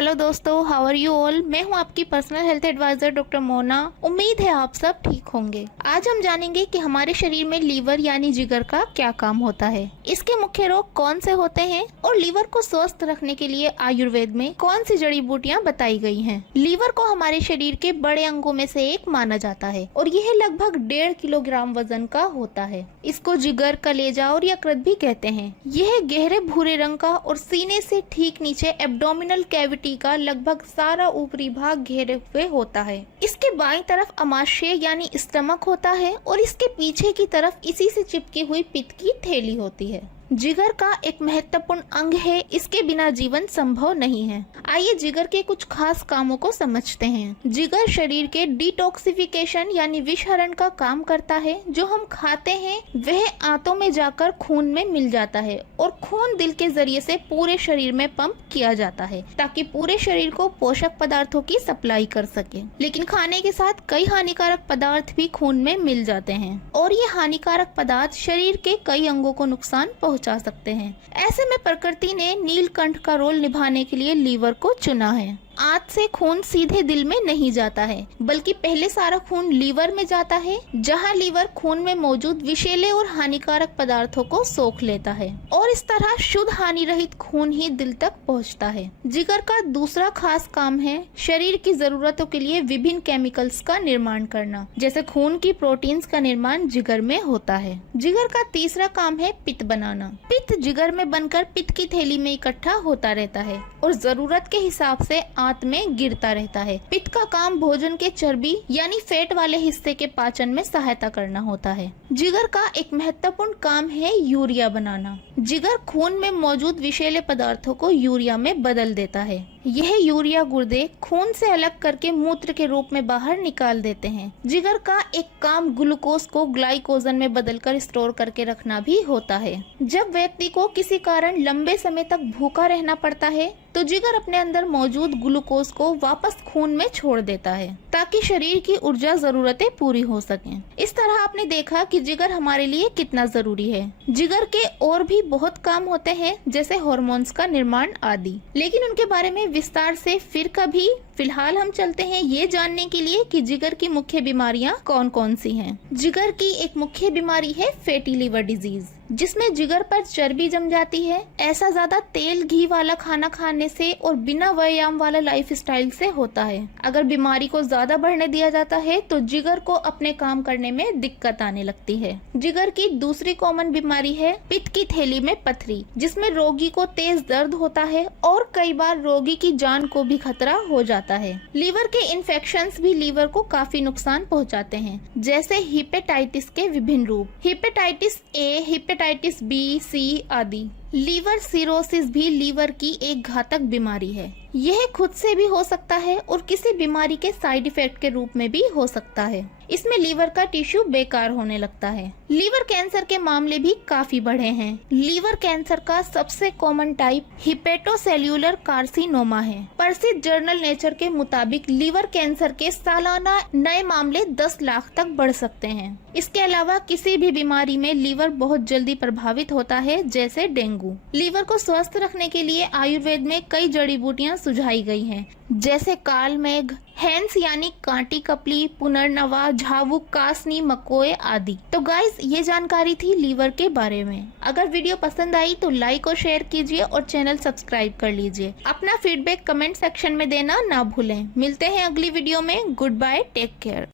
Hello दोस्तों, how are you all. मैं हूं आपकी personal health advisor doctor Mona. उम्मीद है आप सब ठीक होंगे। आज हम जानेंगे कि हमारे शरीर में लीवर यानी जिगर का क्या काम होता है, इसके मुख्य रोग कौन से होते हैं और लीवर को स्वस्थ रखने के लिए आयुर्वेद में कौन सी जड़ी बूटियां बताई गई हैं। लीवर को हमारे शरीर के बड़े अंगों में से एक माना जाता है और यह लगभग 1.5 किलोग्राम वजन का होता है। इसको जिगर, कलेजा और यकृत भी कहते हैं। यह गहरे भूरे रंग का और सीने से ठीक नीचे एब्डोमिनल कैविटी का लगभग सारा ऊपरी भाग घेरे हुए होता है। इसके बाईं तरफ अमाशय यानी स्टमक होता है और इसके पीछे की तरफ इसी से चिपकी हुई पित्त की थैली होती है। जिगर का एक महत्वपूर्ण अंग है, इसके बिना जीवन संभव नहीं है। आइए जिगर के कुछ खास कामों को समझते हैं। जिगर शरीर के डिटॉक्सिफिकेशन यानी विषहरण का काम करता है। जो हम खाते हैं वह आंतों में जाकर खून में मिल जाता है और खून दिल के जरिए से पूरे शरीर में पंप किया जाता है ताकि पूरे शरीर को पोषक पदार्थों की सप्लाई कर सके। लेकिन खाने के साथ कई हानिकारक पदार्थ भी खून में मिल जाते हैं और ये हानिकारक पदार्थ शरीर के कई अंगों को नुकसान पहुंचा सकते हैं। ऐसे में प्रकृति ने नीलकंठ का रोल निभाने के लिए लीवर को चुना है। आंत से खून सीधे दिल में नहीं जाता है, बल्कि पहले सारा खून लीवर में जाता है, जहां लीवर खून में मौजूद विषैले और हानिकारक पदार्थों को सोख लेता है और इस तरह शुद्ध हानि रहित खून ही दिल तक पहुंचता है। जिगर का दूसरा खास काम है शरीर की जरूरतों के लिए विभिन्न केमिकल्स का निर्माण करना। जैसे खून की प्रोटीन्स का निर्माण जिगर में होता है। जिगर का तीसरा काम है पित्त बनाना। पित्त जिगर में बनकर पित्त की थैली में इकट्ठा होता रहता है और जरूरत के हिसाब से आंत में गिरता रहता है। पित्त का काम भोजन के चर्बी यानी फैट वाले हिस्से के पाचन में सहायता करना होता है। जिगर का एक महत्वपूर्ण काम है यूरिया बनाना। जिगर खून में मौजूद विषैले पदार्थों को यूरिया में बदल देता है। यह यूरिया गुर्दे खून से अलग करके मूत्र के रूप में बाहर निकाल देते हैं। जिगर का एक काम ग्लूकोज को ग्लाइकोजन में बदलकर स्टोर करके रखना भी होता है। जब व्यक्ति को किसी कारण लंबे समय तक भूखा रहना पड़ता है तो जिगर अपने अंदर मौजूद ग्लूकोज को वापस खून में छोड़ देता है ताकि शरीर की ऊर्जा जरूरतें पूरी हो सकें। इस तरह आपने देखा कि जिगर हमारे लिए कितना जरूरी है। जिगर के और भी बहुत काम होते हैं जैसे हार्मोन्स का निर्माण आदि, लेकिन उनके बारे में विस्तार से फिर कभी। फिलहाल हम चलते हैं ये जानने के लिए कि जिगर की मुख्य बीमारियां कौन कौन सी हैं। जिगर की एक मुख्य बीमारी है फैटी लिवर डिजीज, जिसमें जिगर पर चर्बी जम जाती है। ऐसा ज्यादा तेल घी वाला खाना खाने से और बिना व्यायाम वाला लाइफस्टाइल से होता है। अगर बीमारी को ज्यादा बढ़ने दिया जाता है तो जिगर को अपने काम करने में दिक्कत आने लगती है। जिगर की दूसरी कॉमन बीमारी है पित्त की थैली में पथरी, जिसमें रोगी को तेज दर्द होता है और कई बार रोगी की जान को भी खतरा हो जाता है। लीवर के इन्फेक्शंस भी लीवर को काफी नुकसान पहुंचाते हैं, जैसे हिपेटाइटिस के विभिन्न रूप, hepatitis A, hepatitis B, C आदि। लीवर सिरोसिस भी लीवर की एक घातक बीमारी है। यह खुद से भी हो सकता है और किसी बीमारी के साइड इफेक्ट के रूप में भी हो सकता है। इसमें लीवर का टिश्यू बेकार होने लगता है। लीवर कैंसर के मामले भी काफी बढ़े हैं। लीवर कैंसर का सबसे कॉमन टाइप हिपेटोसेल्यूलर कार्सिनोमा है। प्रसिद्ध जर्नल नेचर के मुताबिक लीवर कैंसर के सालाना नए मामले 10 लाख तक बढ़ सकते हैं। इसके अलावा किसी भी बीमारी में लीवर बहुत जल्दी प्रभावित होता है, जैसे डेंगू। लीवर को स्वस्थ रखने के लिए आयुर्वेद में कई जड़ी बूटियां सुझाई गई हैं, जैसे कालमेघ, हैंस यानी कांटी कपली, पुनर्नवा, झावुक, कासनी, मकोए आदि। तो गाइस, ये जानकारी थी लीवर के बारे में। अगर वीडियो पसंद आई तो लाइक और शेयर कीजिए और चैनल सब्सक्राइब कर लीजिए। अपना फीडबैक कमेंट सेक्शन में देना ना भूलें। मिलते हैं अगली वीडियो में। Goodbye, take care.